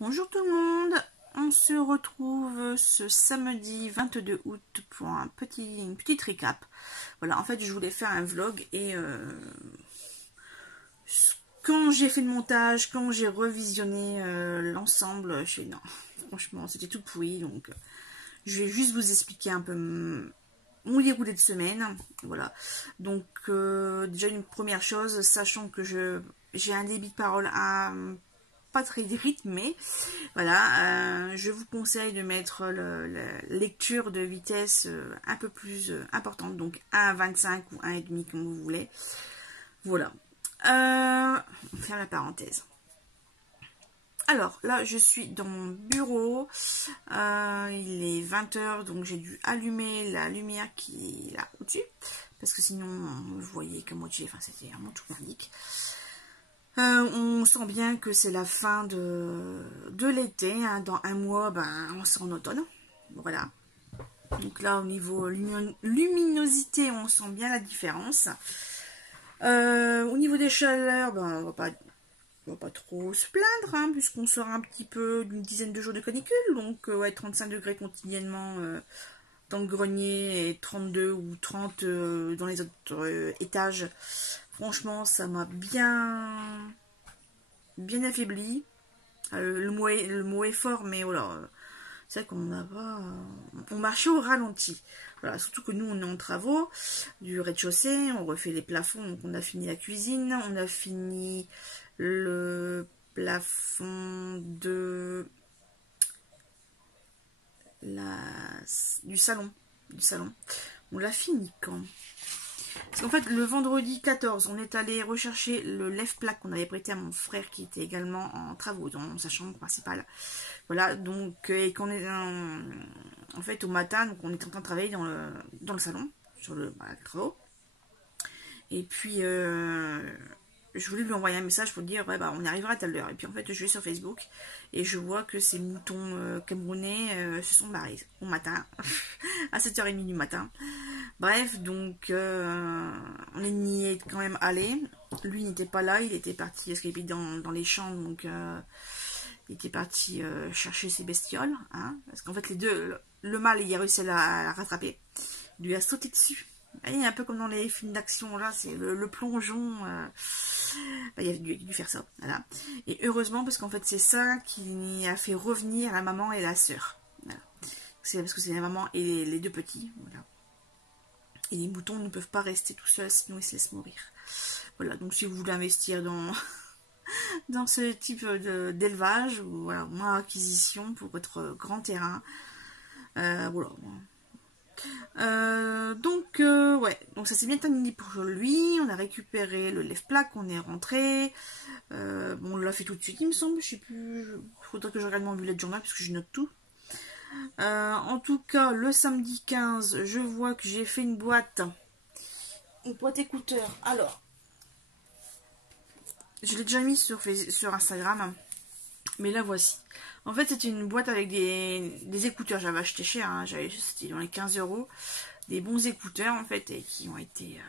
Bonjour tout le monde, on se retrouve ce samedi 22 août pour une petite récap. Voilà, en fait je voulais faire un vlog et quand j'ai fait le montage, quand j'ai revisionné l'ensemble, je non, franchement c'était tout pourri, donc je vais juste vous expliquer un peu mon déroulé de semaine. Voilà, donc déjà une première chose, sachant que j'ai un débit de parole pas très rythmé. Voilà, je vous conseille de mettre la lecture de vitesse un peu plus importante, donc 1,25 ou 1,5 comme vous voulez. Voilà. On ferme la parenthèse. Alors là, je suis dans mon bureau. Il est 20h, donc j'ai dû allumer la lumière qui est là au-dessus. Parce que sinon, vous voyez que moitié, enfin c'était vraiment tout merdique. On sent bien que c'est la fin de l'été, hein. Dans un mois, ben, on sera en automne. Voilà. Donc là, au niveau luminosité, on sent bien la différence. Au niveau des chaleurs, ben, on va pas trop se plaindre, hein, puisqu'on sort un petit peu d'une dizaine de jours de canicule. Donc, ouais, 35 degrés quotidiennement dans le grenier et 32 ou 30 dans les autres étages. Franchement, ça m'a bien affaibli. Le mot est fort, mais voilà. C'est vrai qu'on n'a pas. On marchait au ralenti. Voilà, surtout que nous, on est en travaux du rez-de-chaussée. On refait les plafonds. Donc, on a fini la cuisine. On a fini le plafond du salon. On l'a fini quand? Parce qu'en fait, le vendredi 14, on est allé rechercher le lève-plaque qu'on avait prêté à mon frère qui était également en travaux dans sa chambre principale. Voilà, donc, et qu'on est en fait au matin, donc on est en train de travailler dans le salon, sur les travaux. Et puis, je voulais lui envoyer un message pour dire, ouais, bah, on y arrivera à telle heure. Et puis, en fait, je vais sur Facebook et je vois que ces moutons camerounais se sont barrés au matin, à 7h30 du matin. Bref, donc, on y est quand même allé. Lui n'était pas là, il était parti, parce qu'il était dans les champs, donc il était parti chercher ses bestioles. Hein, parce qu'en fait, les deux, le mâle, il a réussi à la rattraper. Il lui a sauté dessus. Et un peu comme dans les films d'action, là, c'est le plongeon. Bah, il a dû faire ça. Voilà. Et heureusement, parce qu'en fait, c'est ça qui a fait revenir la maman et la sœur. Voilà. C'est parce que c'est la maman et les deux petits. Voilà. Et les moutons ne peuvent pas rester tout seuls, sinon ils se laissent mourir. Voilà, donc si vous voulez investir dans ce type d'élevage, ou voilà, moins acquisition pour votre grand terrain, voilà. Ouais, donc ça s'est bien terminé pour lui. On a récupéré le lève-plaque, on est rentré. Bon, on l'a fait tout de suite, il me semble. Je sais plus. Il faudrait que je regarde mon bullet journal puisque je note tout. En tout cas, le samedi 15, je vois que j'ai fait une boîte écouteur. Alors, je l'ai déjà mis sur Instagram, mais la voici. En fait, c'est une boîte avec des écouteurs. J'avais acheté cher, hein, c'était dans les 15 €. Des bons écouteurs, en fait, et qui ont été...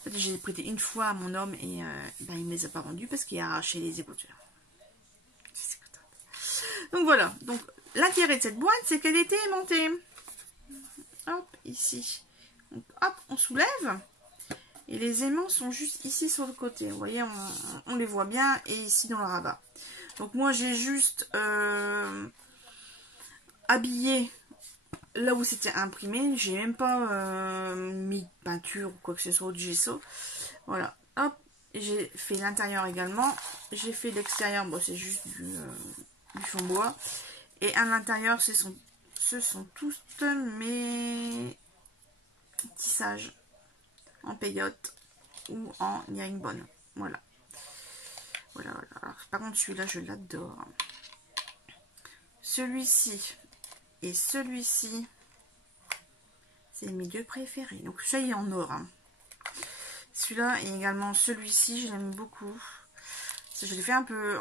En fait, j'ai prêté une fois à mon homme et ben, il ne me les a pas rendus parce qu'il a arraché les écouteurs. Donc voilà. Donc, l'intérêt de cette boîte, c'est qu'elle était aimantée. Hop, ici. Donc, hop, on soulève. Et les aimants sont juste ici sur le côté. Vous voyez, on les voit bien. Et ici dans le rabat. Donc moi, j'ai juste habillé là où c'était imprimé. J'ai même pas mis de peinture ou quoi que ce soit, ou de gesso. Voilà. Hop. J'ai fait l'intérieur également. J'ai fait l'extérieur. Bon, c'est juste du fond bois. Et à l'intérieur, ce sont tous mes tissages en peyote ou en herringbone. Voilà. Voilà. Alors, par contre, celui-là, je l'adore. Celui-ci et celui-ci, c'est mes deux préférés. Donc, ça, il est en or. Hein. Celui-là et également celui-ci, je l'aime beaucoup. Je l'ai fait un peu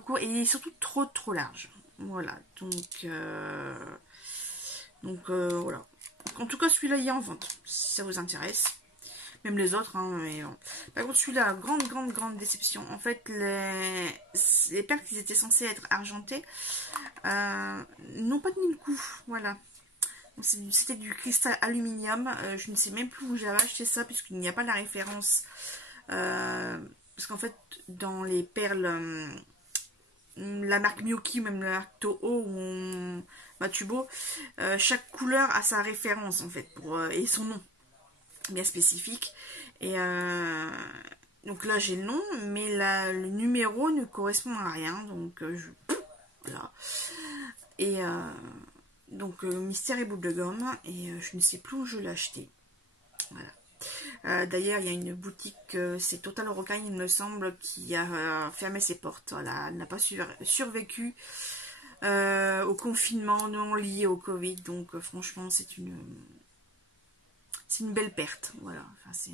court et il est surtout trop large. Voilà. Donc, voilà. En tout cas, celui-là, il est en vente, si ça vous intéresse. Même les autres, hein, mais bon. Par contre, celui-là, grande déception. En fait, les perles qui étaient censées être argentées n'ont pas tenu le coup. Voilà. C'était du cristal aluminium. Je ne sais même plus où j'avais acheté ça, puisqu'il n'y a pas la référence. Parce qu'en fait, dans les perles, la marque Miyoki ou même la marque Toho ou Matubo, chaque couleur a sa référence, en fait, et son nom bien spécifique. Et donc là, j'ai le nom, mais le numéro ne correspond à rien. Donc, voilà. Et donc, mystère et boule de gomme. Et je ne sais plus où je l'ai acheté. Voilà. D'ailleurs, il y a une boutique, c'est Total Rocaille, il me semble, qui a fermé ses portes. Voilà, elle n'a pas survécu au confinement non lié au Covid. Donc, franchement, c'est une belle perte. Voilà. Enfin,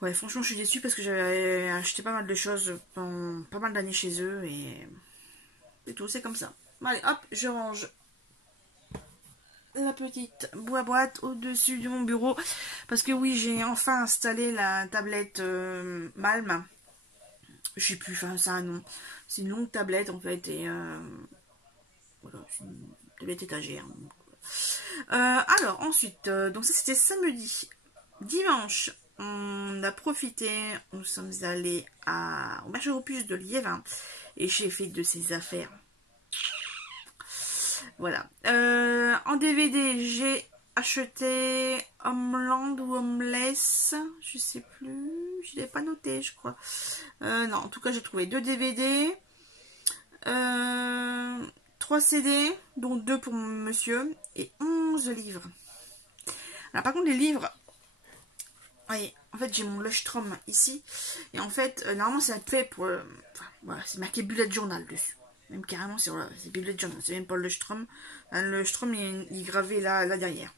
ouais, franchement, je suis déçue parce que j'avais acheté pas mal de choses pendant pas mal d'années chez eux et c'est tout, c'est comme ça. Bon, allez, hop, je range la petite boîte au-dessus de mon bureau parce que oui, j'ai enfin installé la tablette Malm. Je sais plus, enfin, c'est un nom. C'est une longue tablette en fait et voilà, c'est une tablette étagère. Alors, ensuite, donc ça c'était samedi. Dimanche, on a profité, nous sommes allés au marché aux puces de Lièvre et j'ai fait de ses affaires. Voilà. En DVD, j'ai acheté Homeland ou Homeless, je sais plus, je l'ai pas noté, je crois. Non, en tout cas, j'ai trouvé 2 DVD, 3 CD, dont 2 pour mon monsieur, et 11 livres. Alors, par contre, les livres, oui, en fait, j'ai mon Leuchtturm ici, et en fait, normalement, c'est fait pour. Enfin, voilà, c'est marqué bullet journal dessus. Même carrément, c'est voilà, bullet journal, c'est même pas le Leuchtturm. Le Leuchtturm, il est gravé là derrière.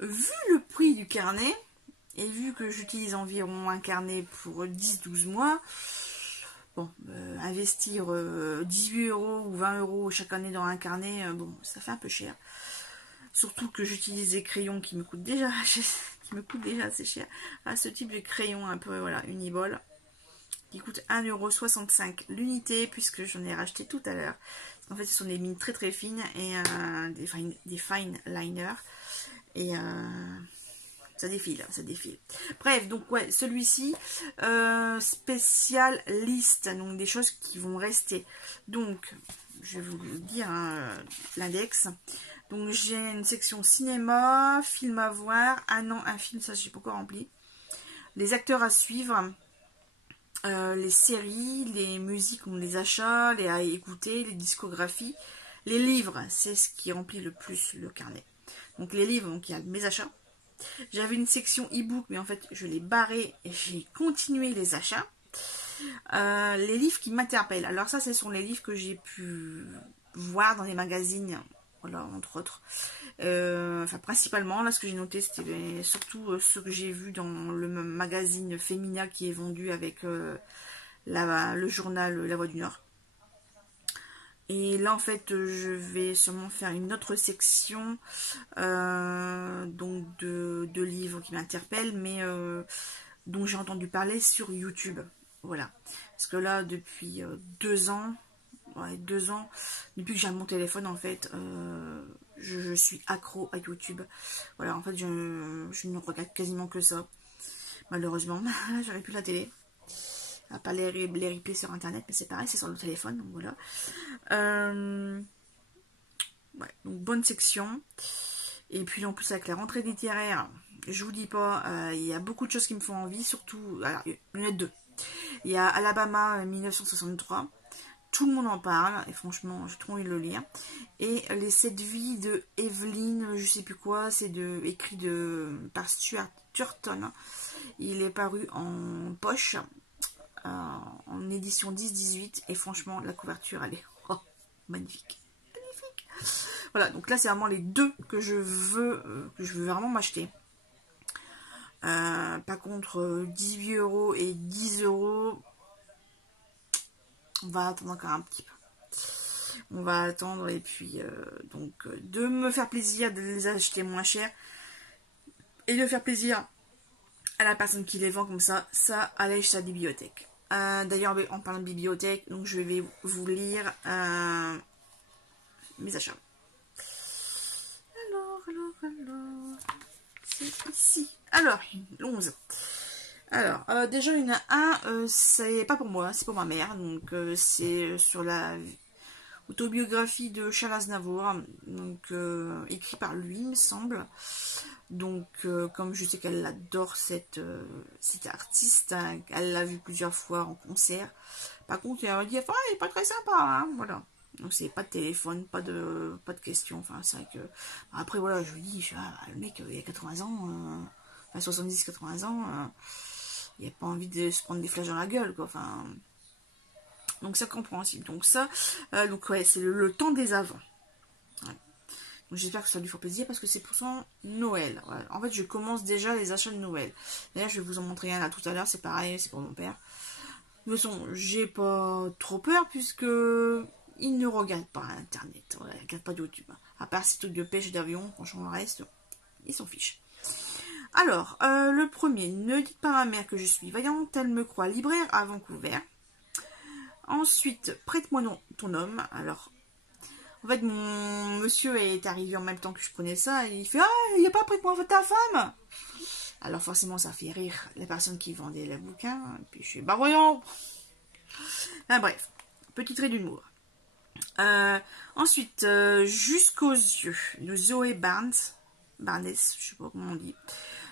Vu le prix du carnet, et vu que j'utilise environ un carnet pour 10-12 mois, bon, investir 18 € ou 20 € chaque année dans un carnet, bon, ça fait un peu cher. Surtout que j'utilise des crayons qui me coûtent déjà assez cher. À ce type de crayon un peu, voilà, Uniball, qui coûte 1,65 € l'unité, puisque j'en ai racheté tout à l'heure. En fait, ce sont des mines très très fines et des fine liners. Et ça défile. Bref, donc ouais, celui-ci, spécial liste, donc des choses qui vont rester. Donc, je vais vous dire l'index. Donc j'ai une section cinéma, film à voir, un film, ça j'ai pas encore rempli. Les acteurs à suivre, les séries, les musiques, les achats, les à écouter, les discographies. Les livres, c'est ce qui remplit le plus le carnet. Donc les livres, donc il y a mes achats. J'avais une section e-book, mais en fait je l'ai barré et j'ai continué les achats. Les livres qui m'interpellent. Alors ça, ce sont les livres que j'ai pu voir dans les magazines, voilà, entre autres. Enfin, principalement, là, ce que j'ai noté, c'était surtout ce que j'ai vu dans le magazine Femina qui est vendu avec le journal La Voix du Nord. Et là, en fait, je vais sûrement faire une autre section donc de livres qui m'interpellent, mais dont j'ai entendu parler sur YouTube. Voilà. Parce que là, depuis 2 ans, ouais, 2 ans, depuis que j'ai mon téléphone, en fait, je suis accro à YouTube. Voilà, en fait, je ne regarde quasiment que ça. Malheureusement, j'aurais plus la télé. À pas les replays sur internet, mais c'est pareil, c'est sur le téléphone, donc voilà. Ouais, donc bonne section. Et puis en plus avec la rentrée littéraire, je vous dis pas, il y a beaucoup de choses qui me font envie, surtout, alors, il y en a 2. Il y a Alabama 1963, tout le monde en parle, et franchement, j'ai trop envie de le lire. Et les 7 vies de Evelyn, je sais plus quoi, c'est écrit par Stuart Turton. Il est paru en poche, en édition 10-18, et franchement, la couverture, elle est magnifique. Voilà, donc là, c'est vraiment les 2 que je veux vraiment m'acheter. Par contre, 18 € et 10 €, on va attendre encore un petit peu. On va attendre et puis donc de me faire plaisir de les acheter moins cher. et de faire plaisir à la personne qui les vend comme ça allège sa bibliothèque. D'ailleurs, en parlant de bibliothèque, donc je vais vous lire mes achats. Alors, c'est ici. Alors, 11. Alors, déjà, il y en a un, c'est pas pour moi, c'est pour ma mère. Donc, c'est sur la autobiographie de Charles Aznavour, donc écrit par lui, il me semble. Donc, comme je sais qu'elle adore cette artiste, hein, elle l'a vu plusieurs fois en concert. Par contre, elle m'a dit, enfin, il est pas très sympa, hein, voilà. Donc, c'est pas de téléphone, pas de questions. Enfin, c'est vrai que. Après, voilà, je lui dis, le mec, il a 80 ans, enfin, 70-80 ans, il n'a pas envie de se prendre des flashs dans la gueule, quoi. Enfin. Donc, c'est compréhensible. Donc, ça, donc, ouais, c'est le temps des avants. Ouais. J'espère que ça lui fera plaisir parce que c'est pour son Noël. Voilà. En fait, je commence déjà les achats de Noël. D'ailleurs, je vais vous en montrer un là tout à l'heure. C'est pareil, c'est pour mon père. De toute façon, j'ai pas trop peur puisque il ne regarde pas Internet. Voilà, il ne regarde pas de YouTube. À part ces trucs de pêche d'avion, franchement, le reste, ils s'en fichent. Alors, le premier. Ne dites pas à ma mère que je suis vaillante. Elle me croit libraire à Vancouver. Ensuite, prête-moi ton homme. Alors, en fait, mon monsieur est arrivé en même temps que je prenais ça et il fait « Ah, il n'y a pas prête-moi ta femme !» Alors forcément, ça fait rire la personne qui vendait le bouquin. Et puis je fais « Bah voyons !» Bref, petit trait d'humour. Ensuite, Jusqu'aux yeux, de Zoé Barnes, je sais pas comment on dit.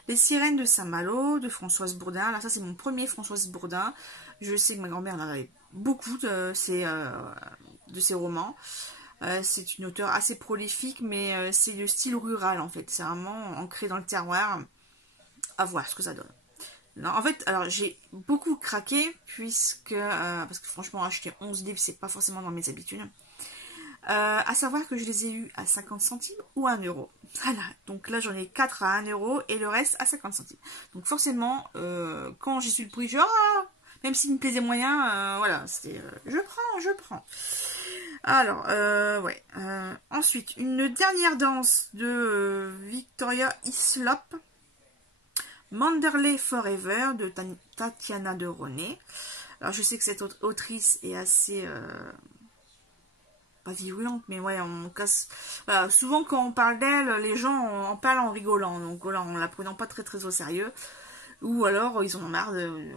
Les sirènes de Saint-Malo, de Françoise Bourdin. Alors ça, c'est mon premier Françoise Bourdin. Je sais que ma grand-mère en avait beaucoup de ses romans. C'est une auteure assez prolifique, mais c'est le style rural en fait. C'est vraiment ancré dans le terroir. À voir ce que ça donne. Non, en fait, alors j'ai beaucoup craqué, puisque, parce que franchement, acheter 11 livres, c'est pas forcément dans mes habitudes. À savoir que je les ai eus à 50 centimes ou à 1 euro. Voilà, donc là j'en ai 4 à 1 euro et le reste à 50 centimes. Donc forcément, quand j'ai su le prix, même s'il me plaisait moyen, voilà, c'était je prends. Alors, ouais. Ensuite, une dernière danse de Victoria Hislop. Manderley Forever de Tatiana de René. Alors, je sais que cette autrice est assez... pas virulente, mais ouais, on casse... Voilà, souvent, quand on parle d'elle, les gens en parlent en rigolant. Donc, voilà, en la prenant pas très très au sérieux. Ou alors, ils en ont marre de...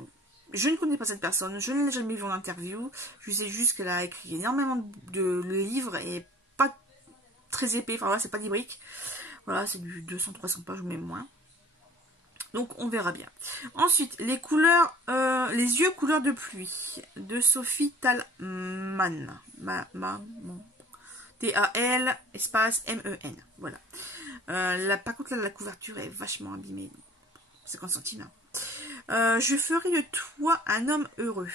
Je ne connais pas cette personne, je ne l'ai jamais vue en interview. Je sais juste qu'elle a écrit énormément de livres et pas très épais. Enfin voilà, c'est pas des briques. Voilà, c'est du 200-300 pages ou même moins. Donc on verra bien. Ensuite, les yeux couleur de pluie de Sophie Talman. T-A-L espace M-E-N. Voilà. Par contre là, la couverture est vachement abîmée. 50 centimes. Je ferai de toi un homme heureux.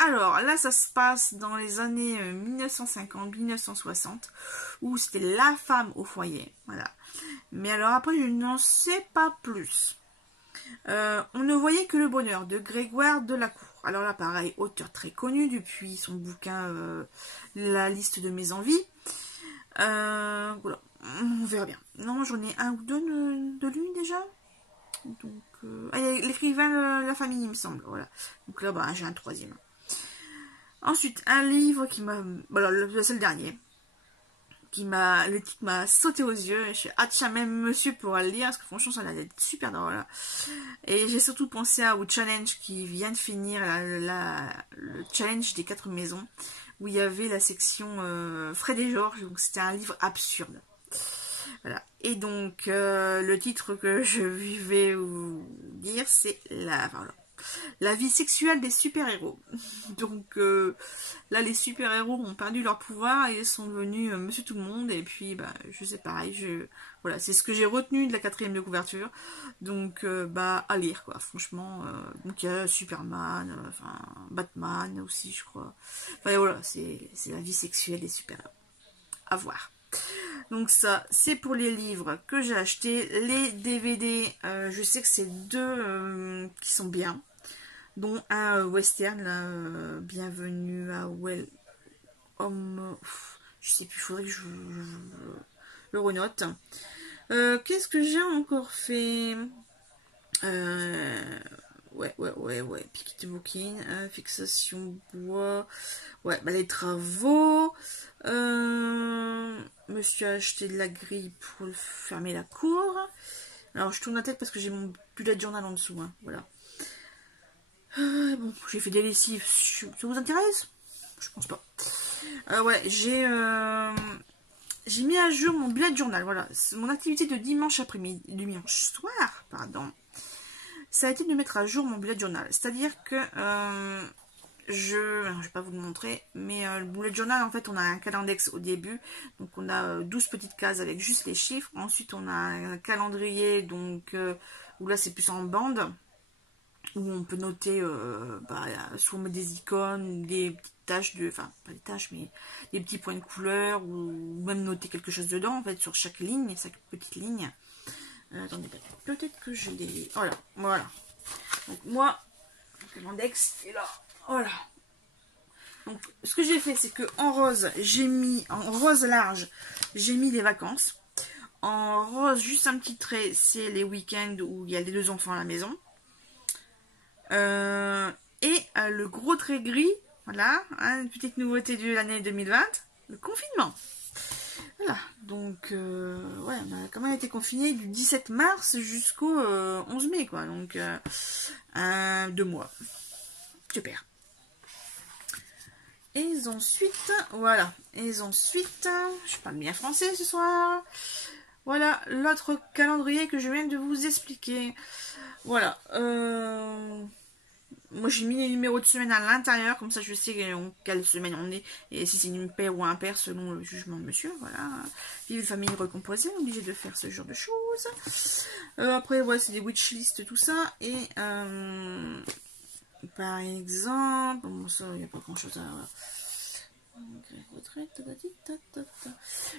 Alors là, ça se passe dans les années 1950-1960, où c'était la femme au foyer. Voilà. Mais alors après, je n'en sais pas plus. On ne voyait que le bonheur de Grégoire Delacour. Alors là, pareil, auteur très connu depuis son bouquin La liste de mes envies. Voilà, on verra bien. Non, j'en ai un ou deux de lui déjà. Donc, l'écrivain de la famille, il me semble. Voilà. Donc là, bah, j'ai un troisième. Ensuite, un livre qui m'a... Voilà, c'est le dernier. Le titre m'a sauté aux yeux. Je suis tiens, même monsieur pourra le lire, parce que franchement, ça a l'air d'être super drôle. Et j'ai surtout pensé au challenge qui vient de finir, le challenge des 4 maisons, où il y avait la section Fred et Georges. Donc, c'était un livre absurde. Voilà. Et donc, le titre que je vais vous dire, c'est la vie sexuelle des super-héros. Donc, là, les super-héros ont perdu leur pouvoir et sont devenus monsieur tout le monde. Et puis, bah, je sais pareil. Voilà, c'est ce que j'ai retenu de la 4e de couverture. Donc, bah, à lire, quoi. Franchement, donc il y a Superman, Batman aussi, je crois. Enfin, voilà, c'est la vie sexuelle des super-héros. À voir. Donc ça, c'est pour les livres que j'ai achetés. Les DVD, je sais que c'est 2 qui sont bien. Dont un western, là, Bienvenue à je sais plus, il faudrait que je le renote. Qu'est-ce que j'ai encore fait? Ouais. Piquet de bouquine, fixation bois. Ouais, bah les travaux. Me suis acheté de la grille pour fermer la cour. Alors je tourne la tête parce que j'ai mon bullet journal en dessous, hein, voilà. Bon, j'ai fait des lessives. Ça vous intéresse? Je pense pas. Ouais, j'ai mis à jour mon bullet journal. Voilà, mon activité de dimanche après-midi, dimanche soir, pardon. Ça a été de mettre à jour mon bullet journal. C'est-à-dire que je vais pas vous le montrer, mais le bullet journal, en fait, on a un calendex au début. Donc, on a 12 petites cases avec juste les chiffres. Ensuite, on a un calendrier, donc, où là, c'est plus en bande, où on peut noter, soit on met des icônes, des petites taches de, enfin, pas des taches, mais des petits points de couleur, ou même noter quelque chose dedans, en fait, sur chaque ligne, chaque petite ligne. Attendez, peut-être que je l'ai... Voilà. Donc, moi, l'index est là. Voilà. Donc, ce que j'ai fait, c'est que en rose, en rose large, j'ai mis les vacances. En rose, juste un petit trait, c'est les week-ends où il y a les 2 enfants à la maison. Le gros trait gris, voilà, hein, une petite nouveauté de l'année 2020, le confinement. Voilà, donc, ouais, on a quand même été confinés du 17 mars jusqu'au 11 mai, quoi. Donc, 2 mois. Super. Et ensuite, voilà. Et ensuite, je parle bien français ce soir. Voilà, l'autre calendrier que je viens de vous expliquer. Voilà. Moi, j'ai mis les numéros de semaine à l'intérieur, comme ça je sais quelle semaine on est, et si c'est une paire ou un pair selon le jugement de monsieur, voilà. Vive une famille recomposée, obligé de faire ce genre de choses. Après, ouais, c'est des wishlist, tout ça, et par exemple, bon, ça, il n'y a pas grand chose à...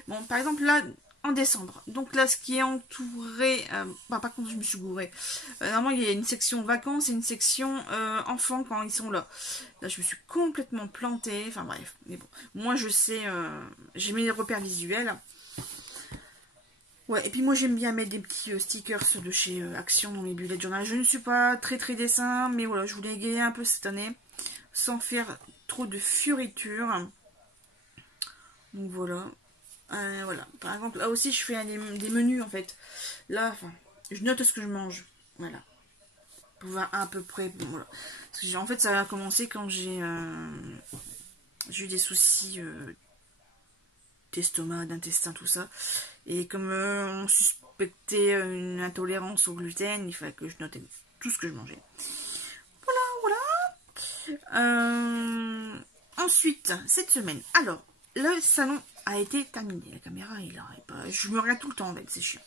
Bon, par exemple, là, en décembre. Donc là, ce qui est entouré... par contre, je me suis gourée. Normalement, il y a une section vacances et une section enfants quand ils sont là. Là, je me suis complètement plantée. Enfin bref, mais bon. Moi, je sais... j'ai mis les repères visuels. Ouais, et puis moi, j'aime bien mettre des petits stickers de chez Action dans mes bullet journal. Je ne suis pas très dessin, mais voilà, je voulais égayer un peu cette année. Sans faire trop de fioritures. Donc voilà. Voilà. Par exemple, là aussi, je fais des menus, en fait. Là, enfin, je note ce que je mange. Voilà. Pour voir à peu près... Bon, voilà. Parce que en fait, ça a commencé quand j'ai eu des soucis d'estomac, d'intestin, tout ça. Et comme on suspectait une intolérance au gluten, il fallait que je note tout ce que je mangeais. Voilà. Ensuite, cette semaine. Alors, le salon a été terminé. La caméra, il n'arrête pas. Je me regarde tout le temps avec, c'est chiant.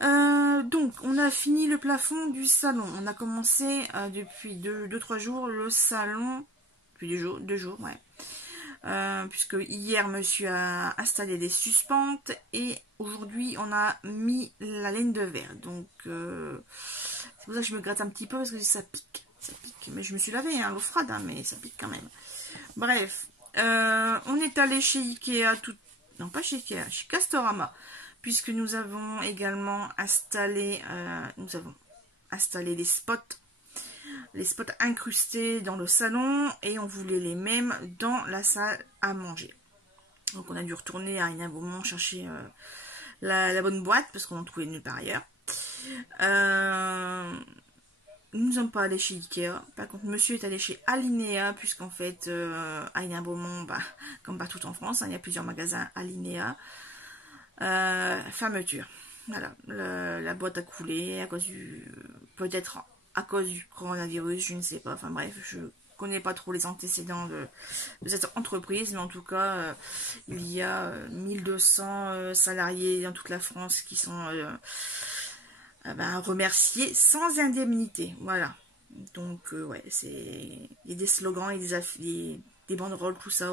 Donc, on a fini le plafond du salon. On a commencé depuis 2-3 jours le salon. Depuis 2 jours, ouais. Puisque hier, monsieur a installé des suspentes. Et aujourd'hui, on a mis la laine de verre. Donc, c'est pour ça que je me gratte un petit peu parce que ça pique. Ça pique. Mais je me suis lavé, hein, l'eau froide, hein, mais ça pique quand même. Bref. On est allé chez Ikea, non pas chez Ikea, chez Castorama, puisque nous avons également installé, les spots incrustés dans le salon, et on voulait les mêmes dans la salle à manger. Donc on a dû retourner à un moment chercher la bonne boîte, parce qu'on en trouvait nulle part ailleurs. Nous ne sommes pas allés chez Ikea. Par contre, monsieur est allé chez Alinea, puisqu'en fait, à Hénin-Beaumont, comme partout en France, hein, il y a plusieurs magasins Alinea. Fermeture. Voilà, la boîte a coulé à cause peut-être à cause du coronavirus, je ne sais pas. Enfin bref, je connais pas trop les antécédents de cette entreprise, mais en tout cas, il y a 1200 salariés dans toute la France qui sont remerciés sans indemnité. Voilà. Donc, ouais, il y a des slogans et des banderoles, tout ça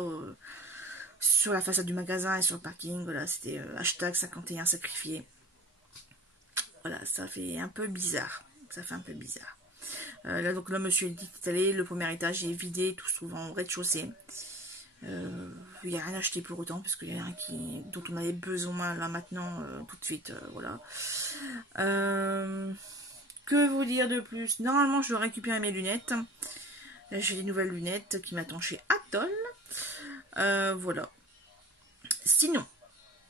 sur la façade du magasin et sur le parking. Voilà, c'était hashtag 51 sacrifié. Voilà, ça fait un peu bizarre. Là, donc là, monsieur est allé, le premier étage est vidé, tout se trouve en rez-de-chaussée. Il n'y a rien à acheter pour autant parce qu'il y a rien dont on avait besoin là maintenant tout de suite. Voilà. Que vous dire de plus? Normalement, je dois récupérer mes lunettes. J'ai des nouvelles lunettes qui m'attendent chez Atoll. Voilà. Sinon,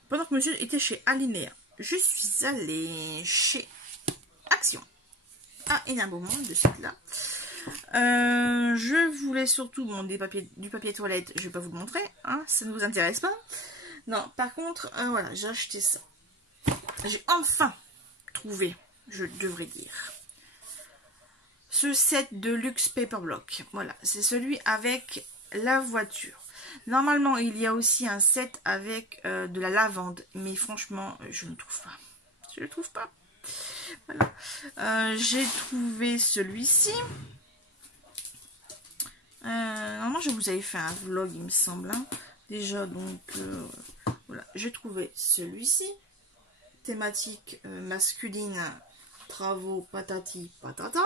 pendant que monsieur était chez Alinea, je suis allée chez Action. Ah, énormément de suite là. Je voulais surtout du papier toilette. Je vais pas vous le montrer, hein, ça ne vous intéresse pas. Non, par contre, voilà, j'ai acheté ça. J'ai enfin trouvé, je devrais dire, ce set de luxe paper block. Voilà, c'est celui avec la voiture. Normalement, il y a aussi un set avec de la lavande, mais franchement, je ne trouve pas. Je ne trouve pas. Voilà. J'ai trouvé celui-ci. Normalement, je vous avais fait un vlog, il me semble. Hein. Déjà, donc, voilà. J'ai trouvé celui-ci. Thématique masculine, travaux, patati, patata.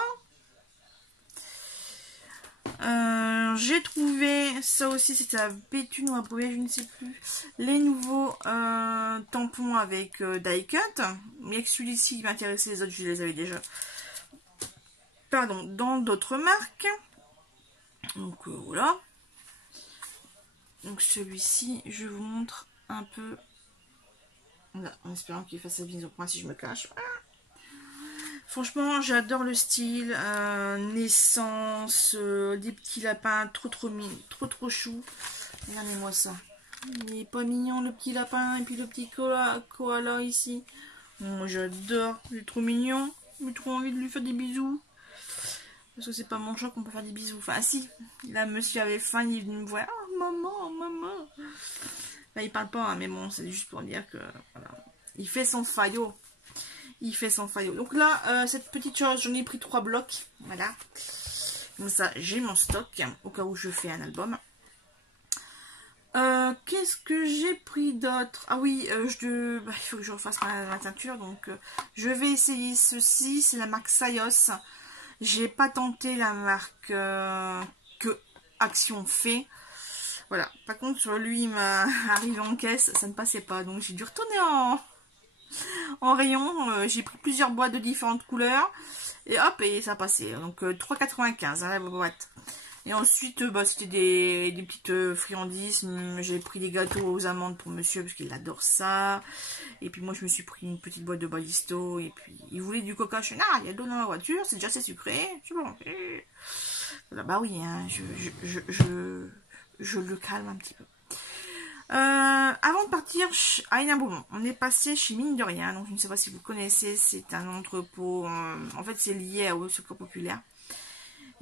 J'ai trouvé, ça aussi, c'était à Béthune ou à Beauvais, je ne sais plus. Les nouveaux tampons avec die cut. Mais que celui-ci qui m'intéressait, les autres, je les avais déjà. Pardon, dans d'autres marques. Donc voilà. Donc celui-ci, je vous montre un peu. Voilà, en espérant qu'il fasse sa vision pour moi si je me cache. Voilà. Franchement, j'adore le style. Naissance, des petits lapins, trop chou. Regardez-moi ça. Il est pas mignon le petit lapin et puis le petit koala ici. Moi j'adore, il est trop mignon. J'ai trop envie de lui faire des bisous. Parce que c'est pas mon chat qu'on peut faire des bisous. Enfin, si. Là, monsieur avait faim, il est venu me voir. Oh, maman, maman. Là, il parle pas, hein, mais bon, c'est juste pour dire que. Voilà. Il fait son faillot. Il fait son faillot. Donc là, cette petite chose, j'en ai pris 3 blocs. Voilà. Comme ça, j'ai mon stock. Au cas où je fais un album. Qu'est-ce que j'ai pris d'autre? Ah oui, il faut que je refasse ma teinture. Donc, je vais essayer ceci. C'est la marque Sayos. J'ai pas tenté la marque que Action fait. Voilà. Par contre, sur lui, il m'a arrivé en caisse, ça ne passait pas. Donc, j'ai dû retourner en rayon. J'ai pris plusieurs boîtes de différentes couleurs. Et hop, et ça passait. Donc, 3,95 hein, la boîte. Et ensuite, c'était des petites friandises. J'ai pris des gâteaux aux amandes pour monsieur parce qu'il adore ça. Et puis moi, je me suis pris une petite boîte de balisto. Et puis, il voulait du coca. Je dis, il y a de l'eau dans la voiture. C'est déjà assez sucré. C'est bon. Voilà, bah oui, hein, je le calme un petit peu. Avant de partir à Hénin-Beaumont, on est passé chez Mine de Rien. Donc, je ne sais pas si vous connaissez. C'est un entrepôt. En fait, c'est lié au Secours Populaire.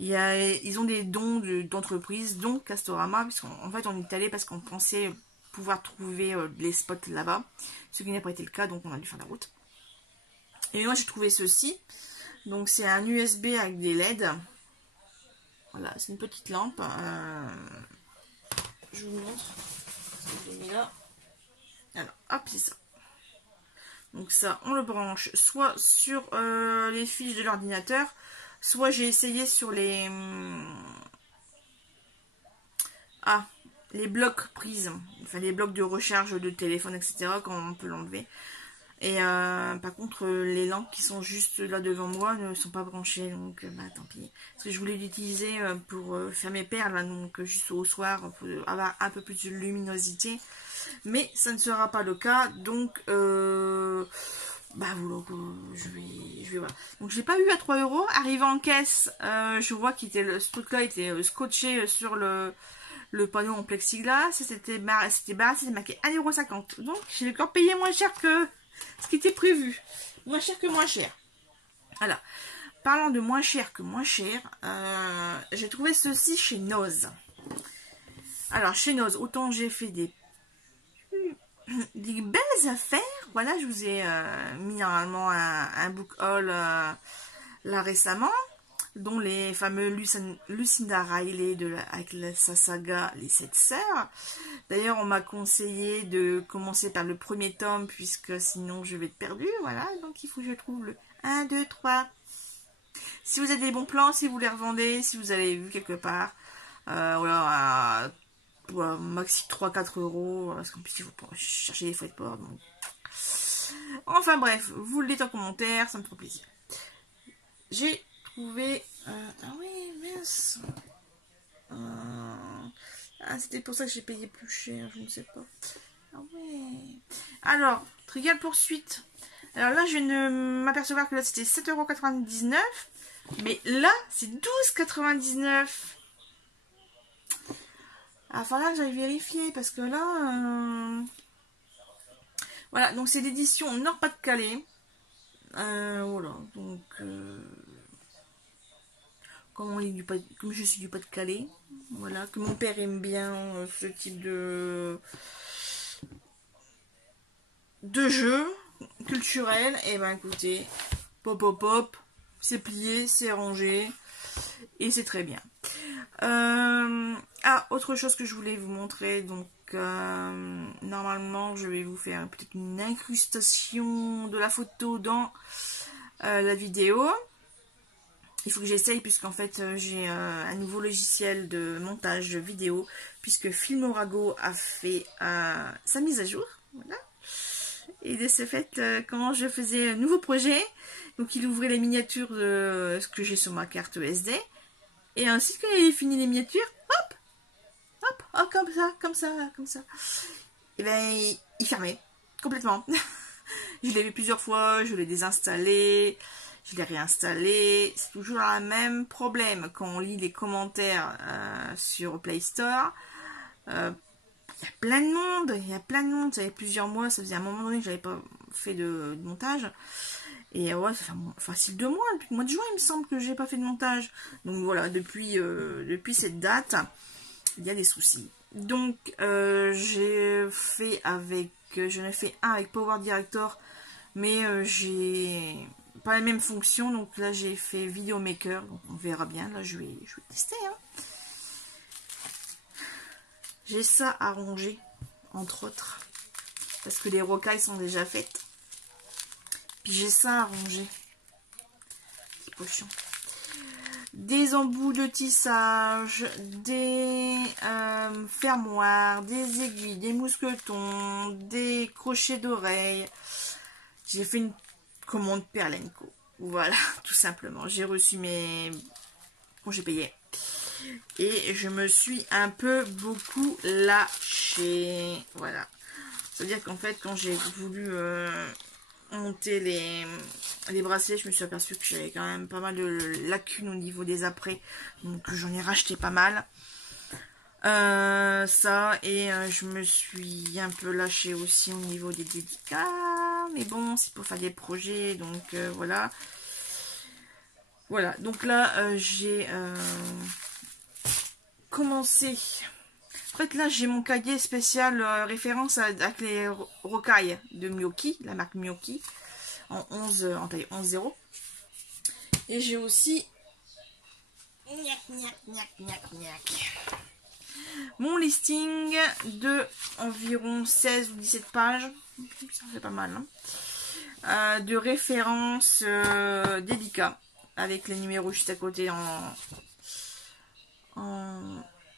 Ils ont des dons d'entreprises, dont Castorama, puisqu'en fait on est allé parce qu'on pensait pouvoir trouver les spots là-bas, ce qui n'a pas été le cas, donc on a dû faire la route. Et moi j'ai trouvé ceci, donc c'est un USB avec des LED, voilà, c'est une petite lampe, je vous montre, je l'ai mis là, alors hop c'est ça. Donc ça on le branche soit sur les fiches de l'ordinateur, soit j'ai essayé sur les blocs prises, enfin les blocs de recharge de téléphone, etc. quand on peut l'enlever. Et par contre, les lampes qui sont juste là devant moi ne sont pas branchées, donc bah tant pis. Parce que je voulais l'utiliser pour faire mes perles, là, donc juste au soir, pour avoir un peu plus de luminosité. Mais ça ne sera pas le cas, donc bah voilà, je vais voir. Donc je l'ai pas eu à 3 €. Arrivé en caisse, je vois ce truc-là était scotché sur le panneau en plexiglas. C'était marqué 1,50 €. Donc j'ai encore payé moins cher que ce qui était prévu. Moins cher que moins cher. Voilà. Parlant de moins cher que moins cher, j'ai trouvé ceci chez Noz. Alors chez Noz, autant j'ai fait des belles affaires. Voilà, je vous ai mis normalement un book haul là récemment, dont les fameux Lucinda Riley avec sa saga Les 7 Sœurs. D'ailleurs, on m'a conseillé de commencer par le premier tome, puisque sinon je vais être perdue. Voilà, donc il faut que je trouve le 1, 2, 3. Si vous avez des bons plans, si vous les revendez, si vous avez vu quelque part, voilà, maxi 3-4 euros, parce qu'en plus il faut pas chercher les frais de port. Donc... Enfin bref, vous le dites en commentaire, ça me fera plaisir. J'ai trouvé... ah oui, mince. Ah, c'était pour ça que j'ai payé plus cher, je ne sais pas. Ah ouais. Alors, Trivial Poursuite. Alors là, je viens de m'apercevoir que là, c'était 7,99 €. Mais là, c'est 12,99 €. Ah, falloir que j'aille vérifier, parce que là... Voilà, donc c'est l'édition Nord-Pas-de-Calais. Voilà, donc... Comme je suis du Pas-de-Calais. Voilà, que mon père aime bien ce type de jeu culturel. Et ben écoutez, pop pop pop, c'est plié, c'est rangé et c'est très bien. Ah, autre chose que je voulais vous montrer, donc normalement je vais vous faire peut-être une incrustation de la photo dans la vidéo. Il faut que j'essaye, puisqu'en fait j'ai un nouveau logiciel de montage de vidéo, puisque Filmorago a fait sa mise à jour. Voilà. Et de ce fait, quand je faisais un nouveau projet, donc il ouvrait les miniatures de ce que j'ai sur ma carte SD. Et ensuite, quand il avait fini les miniatures, hop, hop, hop, comme ça, comme ça, comme ça. Et ben, il fermait complètement. Je l'ai vu plusieurs fois, je l'ai désinstallé. Je l'ai réinstallé, c'est toujours le même problème quand on lit les commentaires sur Play Store. Il y a plein de monde, ça fait plusieurs mois, ça faisait un moment donné que j'avais pas fait de montage. Et ouais, ça fait facile 2 mois, depuis le mois de juin il me semble que j'ai pas fait de montage. Donc voilà, depuis cette date, il y a des soucis. Donc j'ai fait j'en ai fait un avec Power Director, mais j'ai... pas la même fonction, donc là j'ai fait Videomaker, donc on verra bien, là je vais tester. Hein. J'ai ça à ranger, entre autres, parce que les rocailles sont déjà faites. Puis j'ai ça à ranger. C'est cochon. Des embouts de tissage, des fermoirs, des aiguilles, des mousquetons, des crochets d'oreilles. J'ai fait une commande Perlenco. Voilà, tout simplement. J'ai reçu mes... Bon, j'ai payé. Et je me suis un peu beaucoup lâchée. Voilà. C'est-à-dire qu'en fait, quand j'ai voulu monter les bracelets, je me suis aperçue que j'avais quand même pas mal de lacunes au niveau des apprêts. Donc j'en ai racheté pas mal. Ça, et je me suis un peu lâchée aussi au niveau des dédicats. Mais bon, c'est pour faire des projets, donc voilà. Voilà, donc là, j'ai commencé. En fait, là, j'ai mon cahier spécial référence avec les rocailles de Miyoki, la marque Miyoki, en taille 11-0. Et j'ai aussi mon listing de environ 16 ou 17 pages. Ça fait pas mal, hein, de références délicats, avec les numéros juste à côté en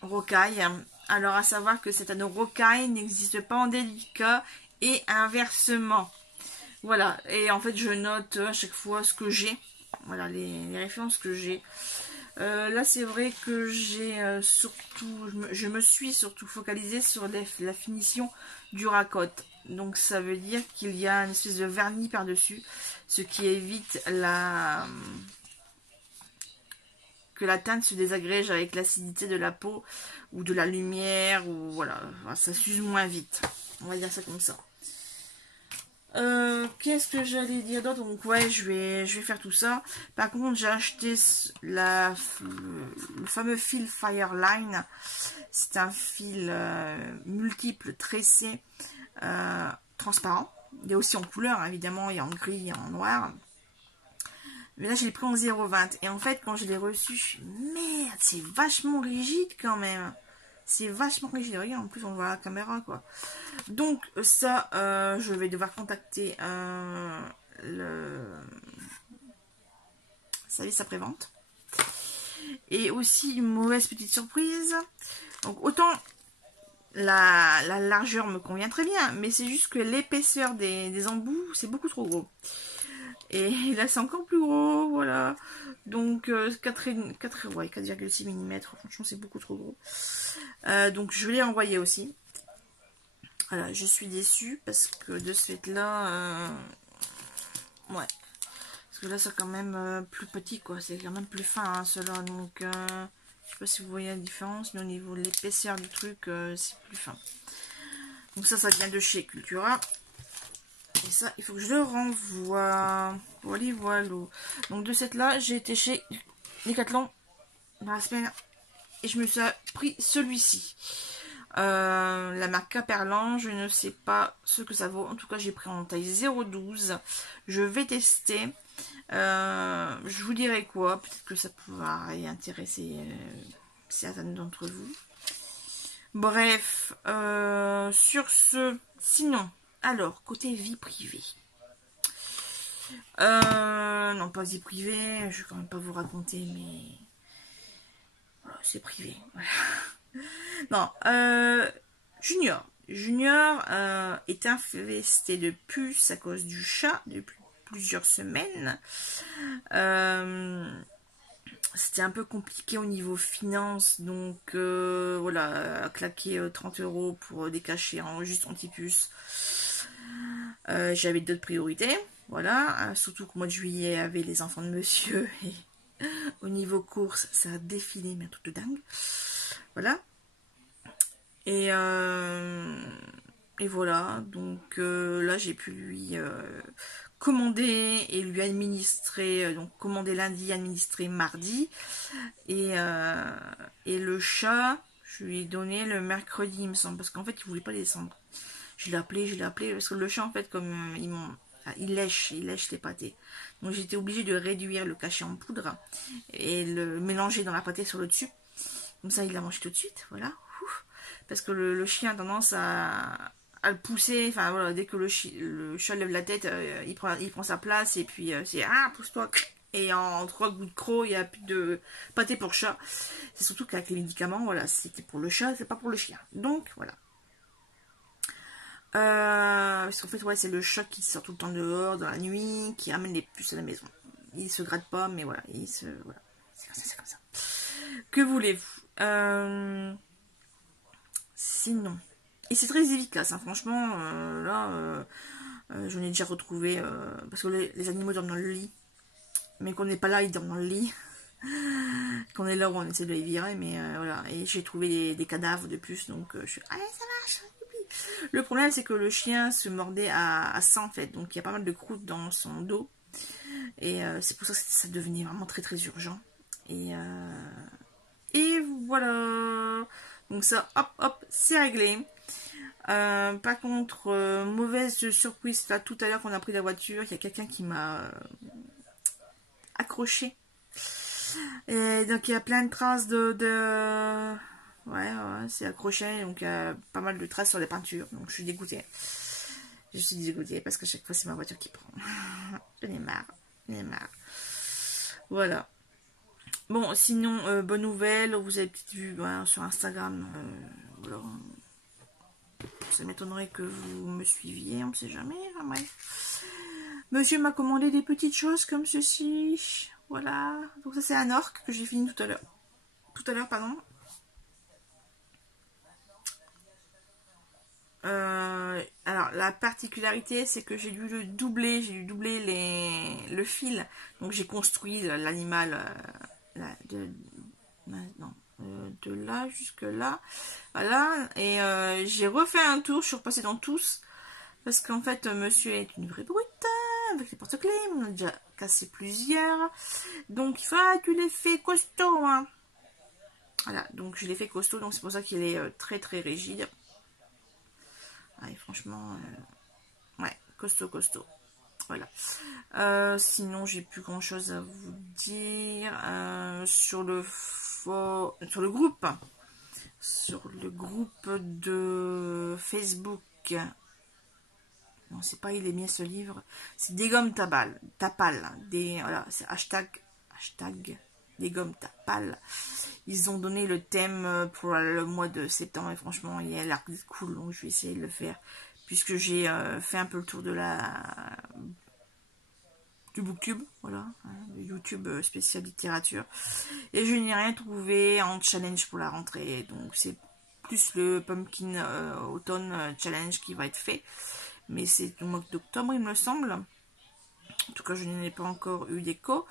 rocaille. Alors à savoir que cet anneau rocaille n'existe pas en délicat et inversement. Voilà, et en fait je note à chaque fois ce que j'ai. Voilà les références que j'ai. Là c'est vrai que j'ai surtout, je me suis surtout focalisée sur la finition du racotte. Donc ça veut dire qu'il y a une espèce de vernis par-dessus, ce qui évite que la teinte se désagrège avec l'acidité de la peau ou de la lumière, ou voilà, ça s'use moins vite. On va dire ça comme ça. Qu'est-ce que j'allais dire d'autre? Donc ouais, je vais faire tout ça. Par contre, j'ai acheté le fameux fil Fireline. C'est un fil multiple tressé transparent. Il y a aussi en couleur, hein, évidemment, il y a en gris, il y a en noir. Mais là, je l'ai pris en 0,20. Et en fait, quand je l'ai reçu, je suis merde, c'est vachement rigide quand même. C'est vachement rigide. Regarde, en plus, on voit la caméra, quoi. Donc, ça, je vais devoir contacter le service après-vente. Et aussi, une mauvaise petite surprise. Donc, autant la largeur me convient très bien, mais c'est juste que l'épaisseur des embouts, c'est beaucoup trop gros. Et là, c'est encore plus gros, voilà. Donc, 4,6 mm, franchement, c'est beaucoup trop gros. Donc, je vais les envoyer aussi. Voilà, je suis déçue parce que de ce fait-là, ouais. Parce que là, c'est quand même plus petit, quoi. C'est quand même plus fin, hein, cela. Donc, je sais pas si vous voyez la différence, mais au niveau de l'épaisseur du truc, c'est plus fin. Donc ça vient de chez Cultura. Et ça, il faut que je le renvoie. Voilà, voilà. Donc de cette là, j'ai été chez Decathlon dans la semaine. Et je me suis pris celui-ci. La marque Caperlan, je ne sais pas ce que ça vaut. En tout cas, j'ai pris en taille 0,12. Je vais tester. Je vous dirai quoi. Peut-être que ça pourra intéresser certains d'entre vous. Bref, sur ce, sinon, alors, côté vie privée. Non, pas vie privée, je vais quand même pas vous raconter, mais... Voilà, c'est privé, voilà. Non, Junior. Junior est infesté de puces à cause du chat depuis plusieurs semaines. C'était un peu compliqué au niveau finance, donc voilà, claquer 30 € pour des cachets juste anti-puce. J'avais d'autres priorités, voilà, surtout qu'au mois de juillet, il y avait les enfants de monsieur, et au niveau course, ça a défilé, mais un truc de dingue, voilà. Et voilà, donc là, j'ai pu lui commander et lui administrer, donc commander lundi, administrer mardi, et le chat, je lui ai donné le mercredi, il me semble, parce qu'en fait, il voulait pas descendre. Je l'ai appelé, parce que le chat, en fait, comme il lèche les pâtés. Donc j'étais obligée de réduire le cachet en poudre et le mélanger dans la pâtée sur le dessus. Comme ça, il l'a mangé tout de suite, voilà. Parce que le chien a tendance à le pousser, enfin voilà, dès que le chat lève la tête, il prend sa place et puis c'est ah, pousse-toi. Et en 3 gouttes de croc, il n'y a plus de pâté pour chat. C'est surtout qu'avec les médicaments, voilà, c'était pour le chat, c'est pas pour le chien. Donc voilà. Parce qu'en fait, ouais, c'est le chat qui sort tout le temps dehors, dans la nuit, qui ramène les puces à la maison. Il se gratte pas, mais voilà, voilà. C'est comme ça. Que voulez-vous Sinon. Et c'est très efficace, hein, franchement, là, je l'ai déjà retrouvé, parce que les animaux dorment dans le lit. Mais qu'on n'est pas là, ils dorment dans le lit. Qu'on est là, on essaie de les virer, mais voilà. Et j'ai trouvé des cadavres de plus, donc je suis... Allez, ça marche. Le problème, c'est que le chien se mordait à sang, en fait. Donc, il y a pas mal de croûtes dans son dos. Et c'est pour ça que ça devenait vraiment très, très urgent. Et voilà. Donc ça, hop, hop, c'est réglé. Par contre, mauvaise surprise, là, tout à l'heure qu'on a pris la voiture, il y a quelqu'un qui m'a accroché. Et donc, il y a plein de traces ouais, c'est accroché, donc il y a pas mal de traces sur les peintures, donc je suis dégoûtée. Je suis dégoûtée parce que chaque fois c'est ma voiture qui prend. J'en ai marre, Voilà. Bon, sinon, bonne nouvelle, vous avez peut-être vu sur Instagram, voilà. Ça m'étonnerait que vous me suiviez, on ne sait jamais, enfin bref. Monsieur m'a commandé des petites choses comme ceci, voilà. Donc ça c'est un orque que j'ai fini tout à l'heure, pardon. Alors la particularité c'est que j'ai dû doubler le fil, donc j'ai construit l'animal de là jusque là, voilà, et j'ai refait un tour, je suis repassée dans tous, parce qu'en fait monsieur est une vraie brute, avec les porte-clés, on a déjà cassé plusieurs, donc il faut que tu les fais costaud, hein. Voilà, donc je l'ai fait costaud, donc c'est pour ça qu'il est très très rigide. Ouais, franchement, ouais, costaud. Voilà. Sinon, j'ai plus grand chose à vous dire sur le groupe. Sur le groupe de Facebook. Non, c'est pas il est bien ce livre. C'est des gommes tapal. Voilà, c'est hashtag des gommes Tapal. Ils ont donné le thème pour le mois de septembre et franchement, il a l'air cool, donc je vais essayer de le faire. Puisque j'ai fait un peu le tour de du booktube, voilà, hein, de YouTube spécial littérature. Et je n'ai rien trouvé en challenge pour la rentrée, donc c'est plus le Pumpkin Autumn Challenge qui va être fait. Mais c'est au mois d'octobre, il me semble. En tout cas, je n'ai pas encore eu d'écho.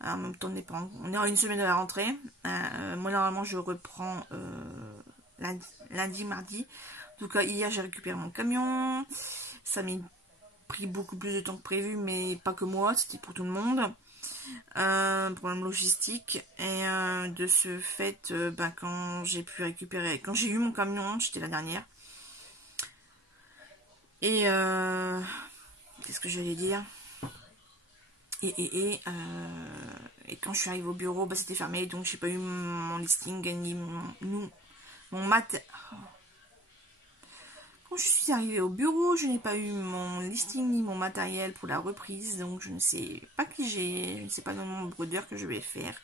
En même temps, on est à une semaine de la rentrée. Moi, normalement, je reprends lundi, mardi. En tout cas, hier, j'ai récupéré mon camion. Ça m'a pris beaucoup plus de temps que prévu, mais pas que moi, c'était pour tout le monde. Problème logistique. Et de ce fait, quand j'ai pu récupérer, quand j'ai eu mon camion, j'étais la dernière. Et qu'est-ce que j'allais dire? Et quand je suis arrivée au bureau, c'était fermé, donc j'ai pas eu mon listing ni mon mat. Quand je suis arrivée au bureau, je n'ai pas eu mon listing ni mon matériel pour la reprise, donc je ne sais pas qui j'ai, je ne sais pas le nombre d'heures que je vais faire.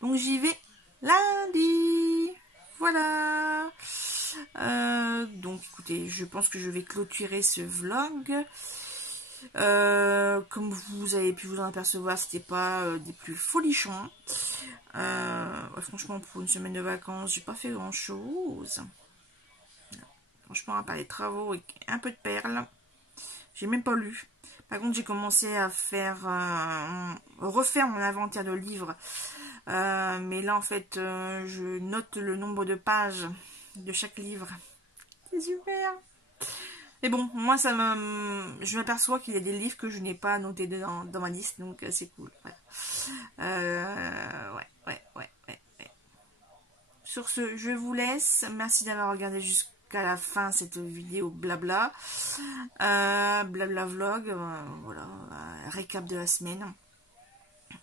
Donc j'y vais lundi. Voilà. Donc écoutez, je pense que je vais clôturer ce vlog. Comme vous avez pu vous en apercevoir, c'était pas des plus folichons. Franchement, pour une semaine de vacances, j'ai pas fait grand chose. Franchement, à part les travaux et un peu de perles, j'ai même pas lu. Par contre, j'ai commencé à refaire mon inventaire de livres. Mais là, en fait, je note le nombre de pages de chaque livre. C'est super. Mais bon, moi, je m'aperçois qu'il y a des livres que je n'ai pas notés dans ma liste, donc c'est cool. Voilà. Ouais. Sur ce, je vous laisse. Merci d'avoir regardé jusqu'à la fin cette vidéo blabla. Blabla vlog. Voilà, récap de la semaine.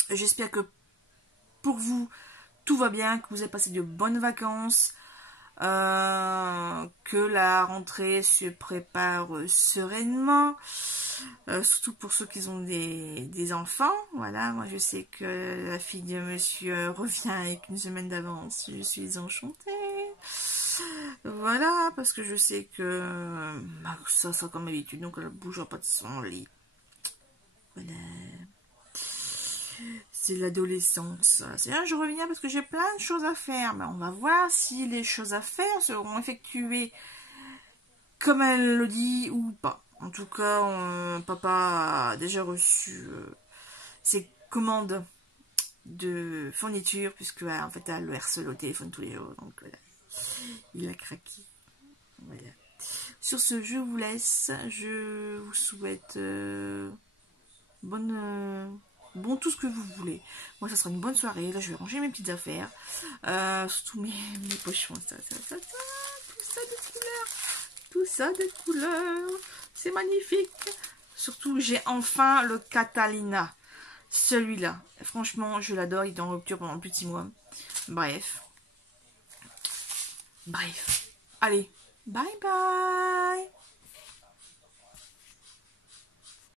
J'espère que pour vous, tout va bien, que vous avez passé de bonnes vacances. Que la rentrée se prépare sereinement, surtout pour ceux qui ont des enfants. Voilà, moi je sais que la fille de monsieur revient avec une semaine d'avance, je suis enchantée. Voilà, parce que je sais que ça sera comme d'habitude, donc elle ne bougera pas de son lit. Voilà. C'est l'adolescence. Je reviens parce que j'ai plein de choses à faire. Mais on va voir si les choses à faire seront effectuées comme elle le dit ou pas. En tout cas, papa a déjà reçu ses commandes de fourniture puisque en fait elle le harcèle au téléphone tous les jours. Donc voilà, il a craqué. Voilà. Sur ce, je vous laisse. Je vous souhaite bon tout ce que vous voulez. Moi ça sera une bonne soirée. Là je vais ranger mes petites affaires, surtout mes pochons, tout ça de couleurs, c'est magnifique. Surtout j'ai enfin le Catalina, celui-là, franchement je l'adore, il est en rupture pendant plus de 6 mois. Bref, allez, bye bye.